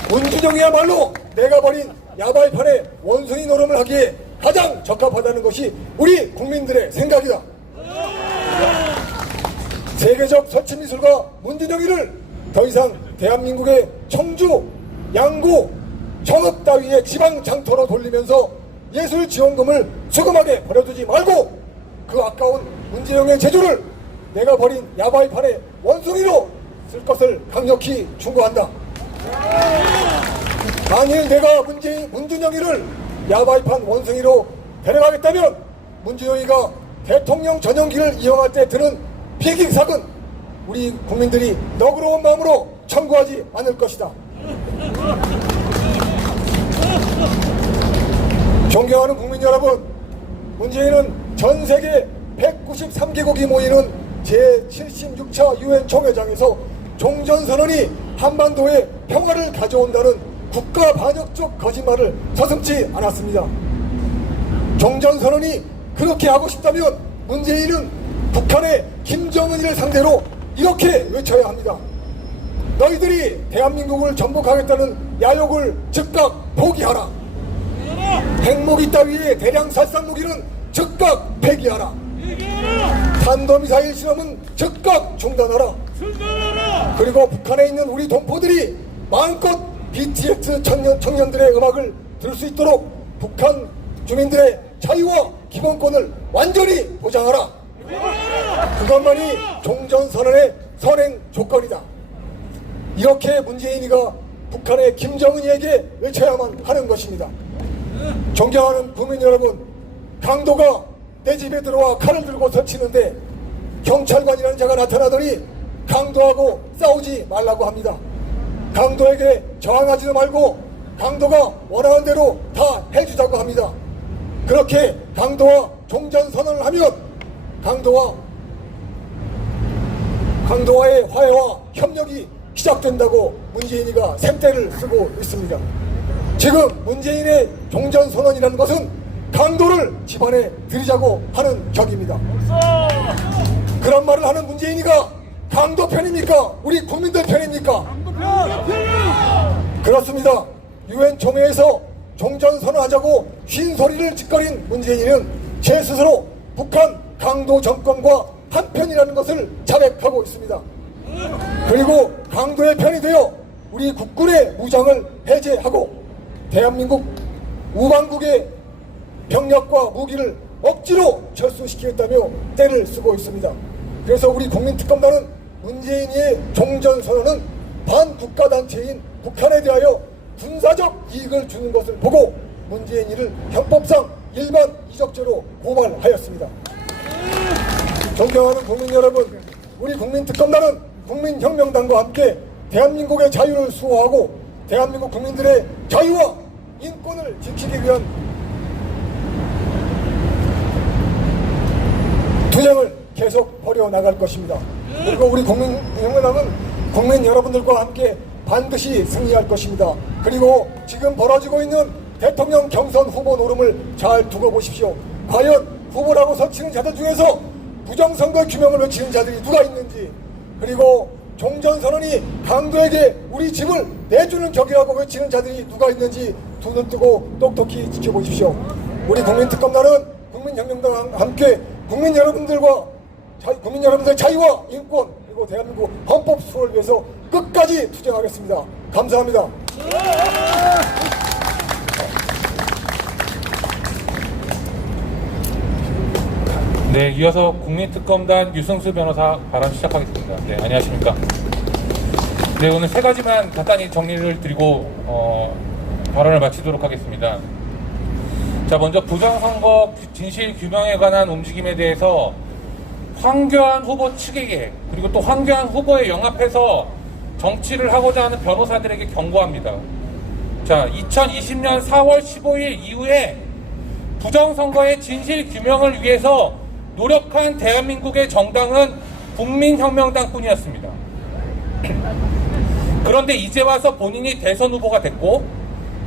문준영이야말로 내가 벌인 야바이판의 원숭이 노름을 하기에 가장 적합하다는 것이 우리 국민들의 생각이다. 세계적 설치미술가 문준영이를 더 이상 대한민국의 청주, 양구, 정읍 따위의 지방 장터로 돌리면서 예술 지원금을 수금하게 버려두지 말고 그 아까운 문재영의 재주를 내가 버린 야바이판의 원숭이로 쓸 것을 강력히 충고한다. 만일 내가 문준영이를 야바이판 원숭이로 데려가겠다면 문준영이가 대통령 전용기를 이용할 때 드는 피기삭은 우리 국민들이 너그러운 마음으로 청구하지 않을 것이다. 존경하는 국민 여러분, 문재인은 전 세계 193개국이 모이는 제76차 유엔 총회장에서 종전선언이 한반도에 평화를 가져온다는 국가 반역적 거짓말을 서슴지 않았습니다. 종전선언이 그렇게 하고 싶다면 문재인은 북한의 김정은을 상대로 이렇게 외쳐야 합니다. 너희들이 대한민국을 정복하겠다는 야욕을 즉각 포기하라. 핵무기 따위의 대량 살상 무기는 즉각 폐기하라. 탄도미사일 실험은 즉각 중단하라. 그리고 북한에 있는 우리 동포들이 마음껏 BTS 청년들의 음악을 들을 수 있도록 북한 주민들의 자유와 기본권을 완전히 보장하라. 그것만이 종전선언의 선행 조건이다. 이렇게 문재인이가 북한의 김정은이에게 외쳐야만 하는 것입니다. 존경하는 국민 여러분, 강도가 내 집에 들어와 칼을 들고 설치는데 경찰관이라는 자가 나타나더니 강도하고 싸우지 말라고 합니다. 강도에게 저항하지도 말고 강도가 원하는 대로 다 해주자고 합니다. 그렇게 강도와 종전선언을 하면 강도와의 화해와 협력이 시작된다고 문재인이가 샘대를 쓰고 있습니다. 지금 문재인의 종전선언이라는 것은 강도를 집안에 들이자고 하는 격입니다. 그런 말을 하는 문재인이가 강도 편입니까? 우리 국민들 편입니까? 그렇습니다. 유엔 총회에서 종전선언하자고 쉰소리를 짓거린 문재인은 제 스스로 북한 강도 정권과 한편이라는 것을 자백하고 있습니다. 그리고 강도의 편이 되어 우리 국군의 무장을 해제하고 대한민국 우방국의 병력과 무기를 억지로 철수시키겠다며 떼를 쓰고 있습니다. 그래서 우리 국민특검단은 문재인의 종전선언은 반국가단체인 북한에 대하여 군사적 이익을 주는 것을 보고 문재인이를 형법상 일반 이적죄로 고발하였습니다. 존경하는 국민 여러분, 우리 국민특검단은 국민혁명당과 함께 대한민국의 자유를 수호하고 대한민국 국민들의 자유와 인권을 지키기 위한 투쟁을 계속 벌여나갈 것입니다. 그리고 우리 국민혁명당은 국민 여러분들과 함께 반드시 승리할 것입니다. 그리고 지금 벌어지고 있는 대통령 경선 후보 노름을 잘 두고 보십시오. 과연 후보라고 서치는 자들 중에서 부정선거 규명을 외치는 자들이 누가 있는지, 그리고 종전선언이 강도에게 우리 집을 내주는 격이라고 외치는 자들이 누가 있는지 두 눈 뜨고 똑똑히 지켜보십시오. 우리 국민특검단은 국민혁명당과 함께 국민 여러분들의 자유와 인권 그리고 대한민국 헌법 수호를 위해서 끝까지 투쟁하겠습니다. 감사합니다. 네, 이어서 국민특검단 유승수 변호사 발언 시작하겠습니다. 네, 안녕하십니까. 네, 오늘 세 가지만 간단히 정리를 드리고 발언을 마치도록 하겠습니다. 자, 먼저 부정선거 진실 규명에 관한 움직임에 대해서 황교안 후보 측에게 그리고 또 황교안 후보에 영합해서 정치를 하고자 하는 변호사들에게 경고합니다. 자, 2020년 4월 15일 이후에 부정선거의 진실 규명을 위해서 노력한 대한민국의 정당은 국민혁명당뿐이었습니다. 그런데 이제 와서 본인이 대선 후보가 됐고,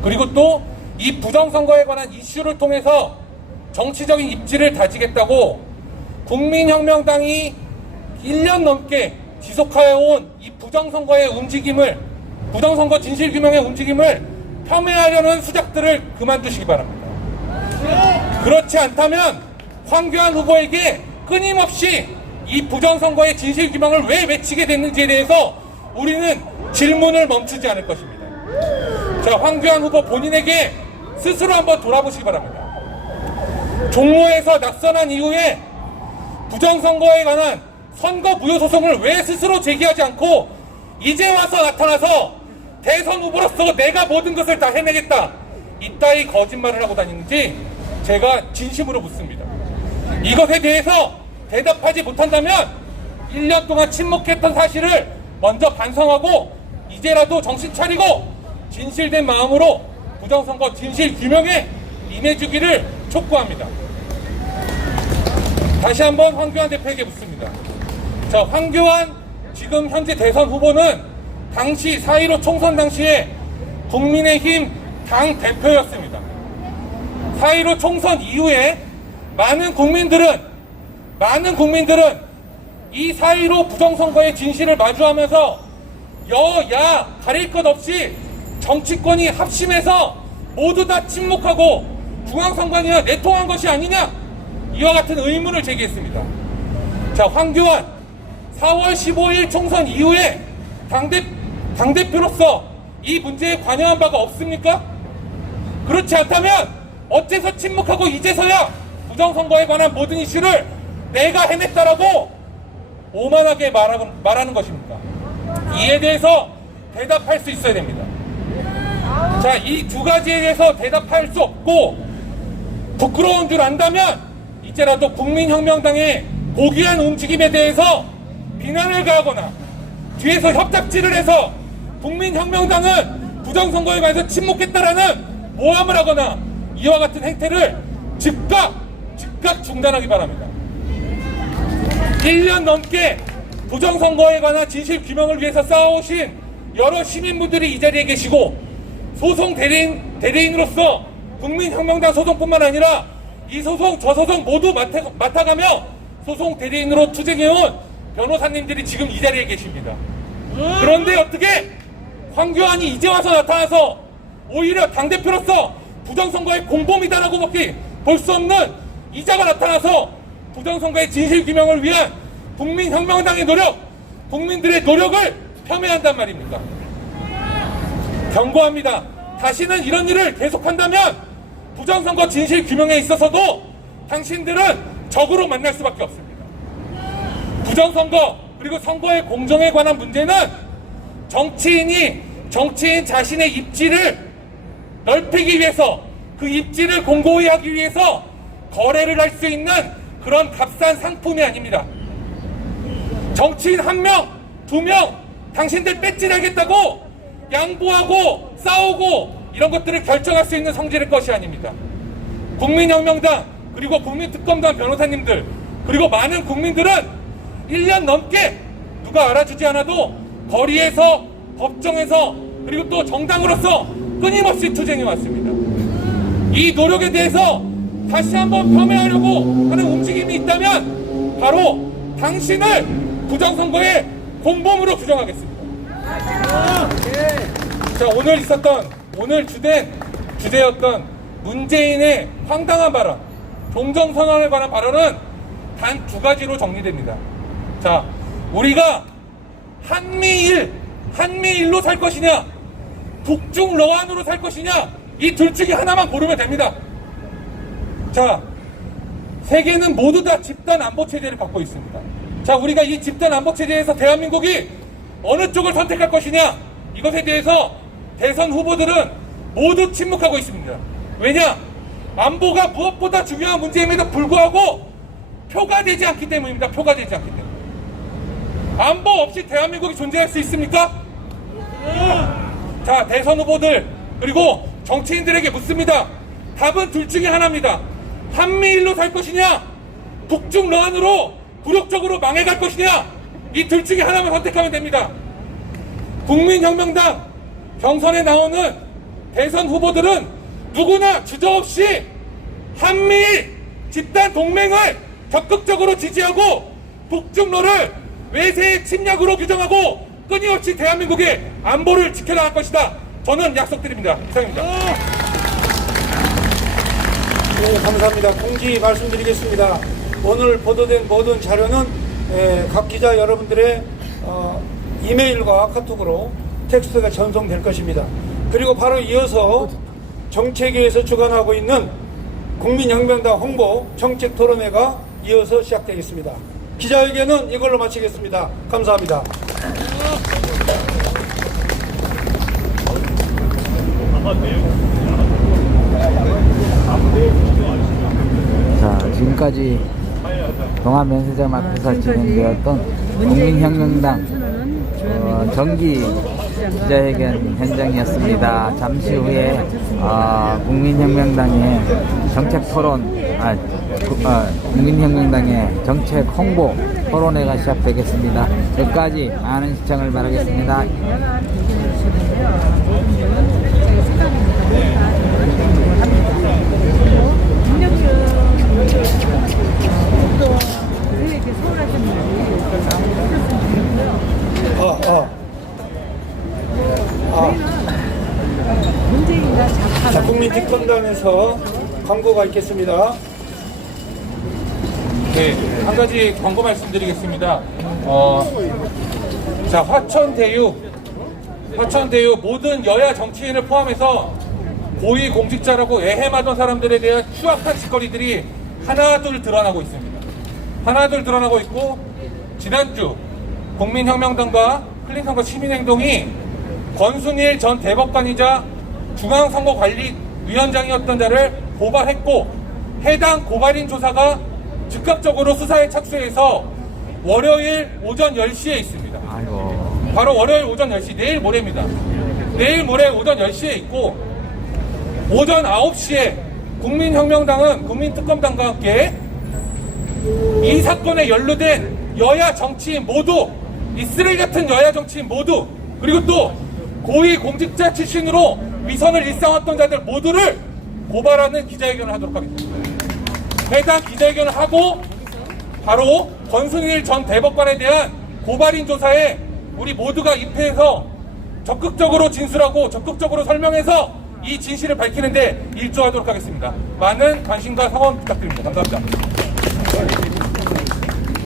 그리고 또 이 부정선거에 관한 이슈를 통해서 정치적인 입지를 다지겠다고 국민혁명당이 1년 넘게 지속하여온 이 부정선거의 움직임을, 부정선거 진실규명의 움직임을 폄훼하려는 수작들을 그만두시기 바랍니다. 그렇지 않다면 황교안 후보에게 끊임없이 이 부정선거의 진실규명을 왜 외치게 됐는지에 대해서 우리는 질문을 멈추지 않을 것입니다. 자, 황교안 후보 본인에게 스스로 한번 돌아보시기 바랍니다. 종로에서 낙선한 이후에 부정선거에 관한 선거 무효 소송을 왜 스스로 제기하지 않고 이제 와서 나타나서 대선 후보로서 내가 모든 것을 다 해내겠다, 이따위 거짓말을 하고 다니는지 제가 진심으로 묻습니다. 이것에 대해서 대답하지 못한다면 1년 동안 침묵했던 사실을 먼저 반성하고 이제라도 정신 차리고 진실된 마음으로 부정선거 진실 규명에 임해주기를 촉구합니다. 다시 한번 황교안 대표에게 묻습니다. 자, 황교안 지금 현재 대선 후보는 당시 4.15 총선 당시에 국민의힘 당 대표였습니다. 4.15 총선 이후에 많은 국민들은 이 4.15 부정선거의 진실을 마주하면서 여야 가릴 것 없이 정치권이 합심해서 모두 다 침묵하고 중앙선관위와 내통한 것이 아니냐, 이와 같은 의문을 제기했습니다. 자, 황교안 4월 15일 총선 이후에 당대표로서 이 문제에 관여한 바가 없습니까? 그렇지 않다면 어째서 침묵하고 이제서야 부정선거에 관한 모든 이슈를 내가 해냈다라고 오만하게 말하는 것입니까? 이에 대해서 대답할 수 있어야 됩니다. 자, 이 두 가지에 대해서 대답할 수 없고 부끄러운 줄 안다면 이제라도 국민혁명당의 고귀한 움직임에 대해서 비난을 가하거나 뒤에서 협잡질을 해서 국민혁명당은 부정선거에 관해서 침묵했다라는 모함을 하거나 이와 같은 행태를 즉각 중단하기 바랍니다. 1년 넘게 부정선거에 관한 진실규명을 위해서 싸워오신 여러 시민분들이 이 자리에 계시고 소송 대리인으로서 국민혁명당 소송뿐만 아니라 이 소송 저 소송 모두 맡아가며 소송 대리인으로 투쟁해온 변호사님들이 지금 이 자리에 계십니다. 그런데 어떻게 황교안이 이제 와서 나타나서 오히려 당대표로서 부정선거의 공범이다라고밖에 볼 수 없는 이자가 나타나서 부정선거의 진실규명을 위한 국민혁명당의 노력, 국민들의 노력을 폄훼한단 말입니까? 경고합니다. 다시는 이런 일을 계속한다면 부정선거 진실규명에 있어서도 당신들은 적으로 만날 수밖에 없습니다. 부정선거 그리고 선거의 공정에 관한 문제는 정치인 자신의 입지를 넓히기 위해서, 그 입지를 공고히 하기 위해서 거래를 할 수 있는 그런 값싼 상품이 아닙니다. 정치인 1명, 2명 당신들 배지하겠다고 양보하고 싸우고 이런 것들을 결정할 수 있는 성질의 것이 아닙니다. 국민혁명당 그리고 국민특검단 변호사님들 그리고 많은 국민들은 1년 넘게 누가 알아주지 않아도 거리에서, 법정에서, 그리고 또 정당으로서 끊임없이 투쟁해왔습니다. 이 노력에 대해서 다시 한번 폄훼하려고 하는 움직임이 있다면 바로 당신을 부정선거의 공범으로 규정하겠습니다. 자, 오늘 주제였던 문재인의 황당한 발언, 종전선언에 관한 발언은 단 2가지로 정리됩니다. 자, 우리가 한미일로 살 것이냐, 북중 러한으로 살 것이냐, 이 둘 중에 하나만 고르면 됩니다. 자, 세계는 모두 다 집단 안보 체제를 갖고 있습니다. 자, 우리가 이 집단 안보 체제에서 대한민국이 어느 쪽을 선택할 것이냐, 이것에 대해서 대선 후보들은 모두 침묵하고 있습니다. 왜냐? 안보가 무엇보다 중요한 문제임에도 불구하고 표가 되지 않기 때문입니다. 표가 되지 않기 때문에. 안보 없이 대한민국이 존재할 수 있습니까? 자, 대선 후보들 그리고 정치인들에게 묻습니다. 답은 둘 중에 하나입니다. 한미일로 살 것이냐, 북중 러한으로 굴욕적으로 망해갈 것이냐, 이 둘 중에 하나만 선택하면 됩니다. 국민혁명당 경선에 나오는 대선 후보들은 누구나 주저없이 한미일 집단 동맹을 적극적으로 지지하고 북중로를 외세의 침략으로 규정하고 끊임없이 대한민국의 안보를 지켜나갈 것이다. 저는 약속드립니다. 이상입니다. 네, 감사합니다. 공지 말씀드리겠습니다. 오늘 보도된 모든 자료는 각 기자 여러분들의 이메일과 카톡으로 텍스트가 전송될 것입니다. 그리고 바로 이어서 정책위에서 주관하고 있는 국민혁명당 홍보 정책 토론회가 이어서 시작되겠습니다. 기자회견은 이걸로 마치겠습니다. 감사합니다. 자, 지금까지 동아면세점 앞에서 진행되었던 국민혁명당 정기 기자회견 현장이었습니다. 잠시 후에 국민혁명당의 정책 토론, 국민혁명당의 정책 홍보 토론회가 시작되겠습니다. 끝까지 많은 시청을 바라겠습니다. 자, 국민특검단에서 광고가 있겠습니다. 네, 한 가지 광고 말씀드리겠습니다. 자, 화천대유 모든 여야 정치인을 포함해서 고위 공직자라고 애해하던 사람들에 대한 추악한 짓거리들이 하나둘 드러나고 있습니다. 하나둘 드러나고 있고, 지난주 국민혁명당과 클린선거 시민행동이 권순일 전 대법관이자 중앙선거관리위원장이었던 자를 고발했고, 해당 고발인 조사가 즉각적으로 수사에 착수해서 월요일 오전 10시에 있습니다. 바로 월요일 오전 10시, 내일 모레입니다. 내일 모레 오전 10시에 있고, 오전 9시에 국민혁명당은 국민특검당과 함께 이 사건에 연루된 여야 정치인 모두, 이 쓰레기 같은 여야 정치인 모두, 그리고 또 고위 공직자 출신으로 위선을 일삼았던 자들 모두를 고발하는 기자회견을 하도록 하겠습니다. 해당 기자회견을 하고 바로 권순일 전 대법관에 대한 고발인 조사에 우리 모두가 입회해서 적극적으로 진술하고 적극적으로 설명해서 이 진실을 밝히는데 일조하도록 하겠습니다. 많은 관심과 성원 부탁드립니다. 감사합니다.